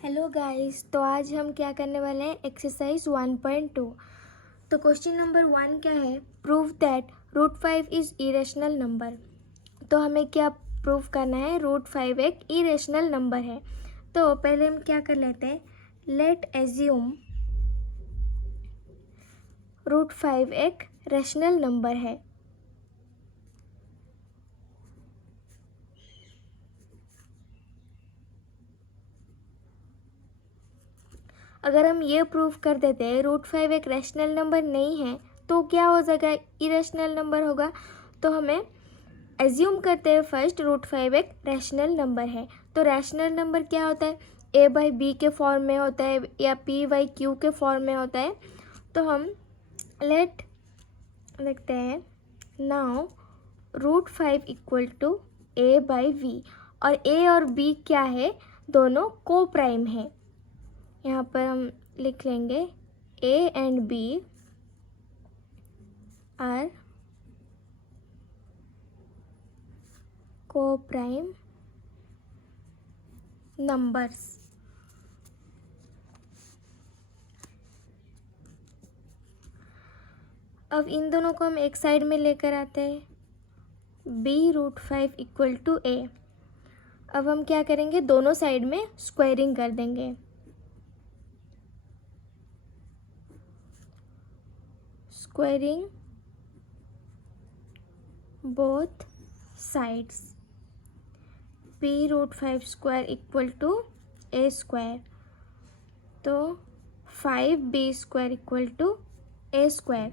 Hello guys, तो आज हम क्या करने वाले हैं एक्सरसाइज 1.2। तो क्वेश्चन नंबर 1 क्या है, prove that √5 is irrational number. तो हमें क्या प्रूव करना है, √5 एक इरेशनल नंबर है। तो पहले हम क्या कर लेते हैं, लेट एज्यूम √5 एक रेशनल नंबर है। अगर हम ये प्रूव कर देते हैं √5 एक रैशनल नंबर नहीं है तो क्या हो जाएगा, इरेशनल नंबर होगा। तो हमें एज्यूम करते हैं फर्स्ट √5 एक रैशनल नंबर है। तो रैशनल नंबर क्या होता है, a/b के फॉर्म में होता है या p/q के फॉर्म में होता है। तो हम लेट लिखते हैं नाउ √5 इक्वल टू a/v, और a और b क्या है, दोनों को प्राइम है। यहाँ पर हम लिख लेंगे a एंड b आर को प्राइम नंबर्स। अब इन दोनों को हम एक साइड में लेकर आते हैं, b√5 इक्वल टू a। अब हम क्या करेंगे, दोनों साइड में स्क्वायरिंग कर देंगे। Squaring both sides, b√5 square equal to a square. तो 5b square equal to a square.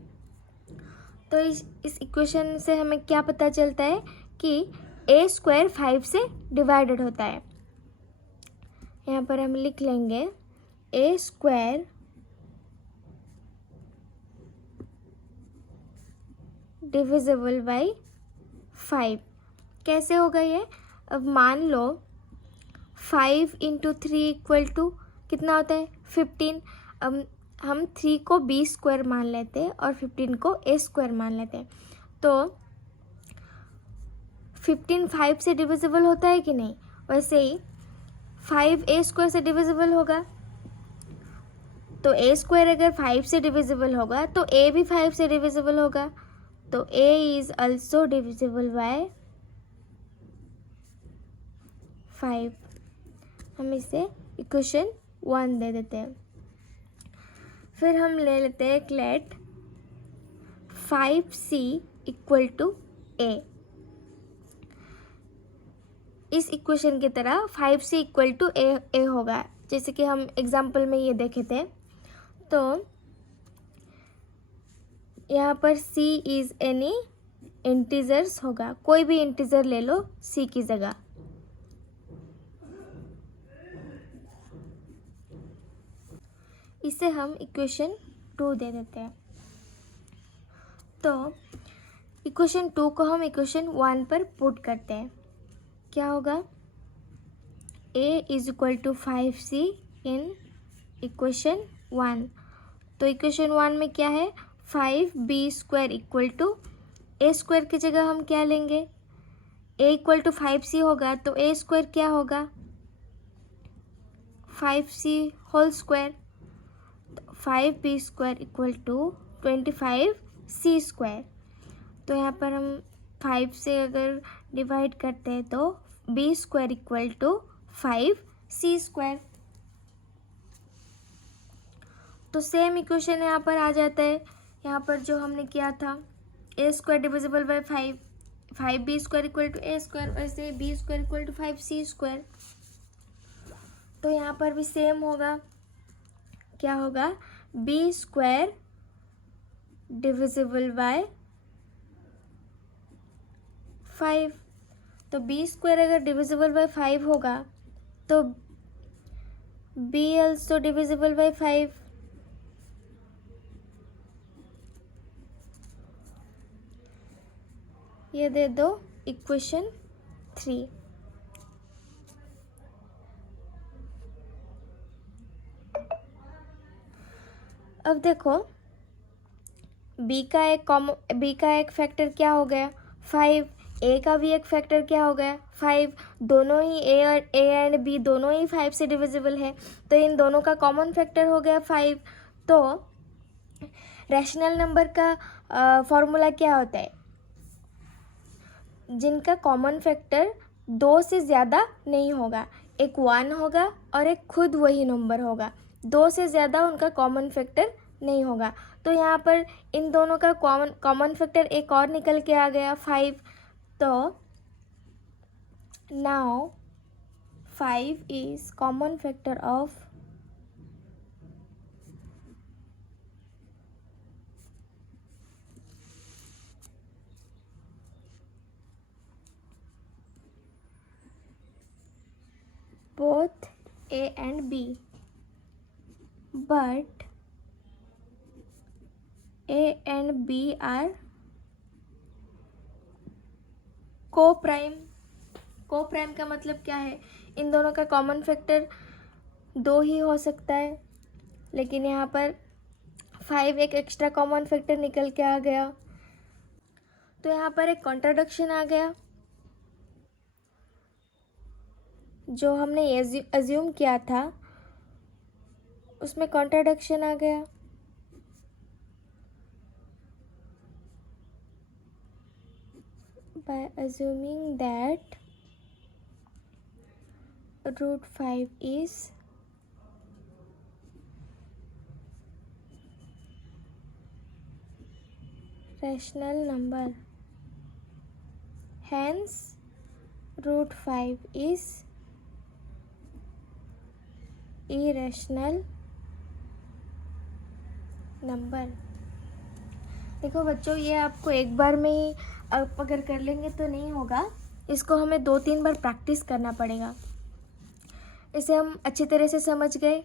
तो इस इक्वेशन से हमें क्या पता चलता है कि a स्क्वायर 5 से डिवाइडेड होता है। यहाँ पर हम लिख लेंगे a स्क्वायर डिविजिबल बाई 5। कैसे होगा ये, अब मान लो 5 इंटू 3 इक्वल टू कितना होता है 15। अब हम 3 को b स्क्वायर मान लेते हैं और 15 को a स्क्वायर मान लेते हैं। तो 15 5 से डिविजिबल होता है कि नहीं, वैसे ही 5 a स्क्वायर से डिविजिबल होगा। तो a स्क्वायर अगर 5 से डिविजिबल होगा तो a भी 5 से डिविजिबल होगा। तो a is also divisible by 5। हम इसे इक्वेशन 1 दे देते हैं। फिर हम ले लेते हैं let 5c equal to a। इस इक्वेशन की तरह 5c इक्वल टू a होगा, जैसे कि हम एग्जाम्पल में ये देखे थे। तो यहाँ पर c इज एनी इंटीजर्स होगा, कोई भी इंटीजर ले लो c की जगह। इसे हम इक्वेशन 2 दे देते हैं। तो इक्वेशन 2 को हम इक्वेशन 1 पर पुट करते हैं। क्या होगा, a is equal to 5c in equation 1। तो इक्वेशन 1 में क्या है, 5b square equal to a square की जगह हम क्या लेंगे, a इक्वल टू 5c होगा तो a स्क्वायर क्या होगा 5c whole square. 5b square equal to 25c square. तो यहाँ पर हम 5 से अगर डिवाइड करते हैं तो b square equal to 5c square. तो सेम इक्वेशन यहाँ पर आ जाता है। यहाँ पर जो हमने किया था a square divisible by 5b square equal to a square, वैसे b square equal to 5c square. तो यहाँ पर भी सेम होगा, क्या होगा, b स्क्वायर डिविजिबल बाय 5। तो b स्क्वायर अगर डिविजिबल बाय 5 होगा तो b ऑल्सो डिविजिबल बाय 5। ये दे दो इक्वेशन 3। अब देखो b का एक फैक्टर क्या हो गया 5, ए का भी एक फैक्टर क्या हो गया 5, दोनों ही ए एंड बी दोनों ही 5 से डिविजिबल है, तो इन दोनों का कॉमन फैक्टर हो गया 5। तो रैशनल नंबर का फॉर्मूला क्या होता है, जिनका कॉमन फैक्टर 2 से ज़्यादा नहीं होगा, एक 1 होगा और एक खुद वही नंबर होगा, 2 से ज़्यादा उनका कॉमन फैक्टर नहीं होगा। तो यहाँ पर इन दोनों का कॉमन फैक्टर एक और निकल के आ गया 5। तो now 5 is common factor of both A and B, but A and B are co-prime। co-prime का मतलब क्या है, इन दोनों का कॉमन फैक्टर 2 ही हो सकता है, लेकिन यहाँ पर 5 एक एक्स्ट्रा कॉमन फैक्टर निकल के आ गया, तो यहाँ पर एक कॉन्ट्राडिक्शन आ गया। जो हमने अज्यूम किया था उसमें कॉन्ट्राडिक्शन आ गया। By assuming that √5 is rational number, hence √5 is irrational number. देखो बच्चों, ये आपको एक बार में ही आप अगर कर लेंगे तो नहीं होगा, इसको हमें 2-3 बार प्रैक्टिस करना पड़ेगा। इसे हम अच्छी तरह से समझ गए।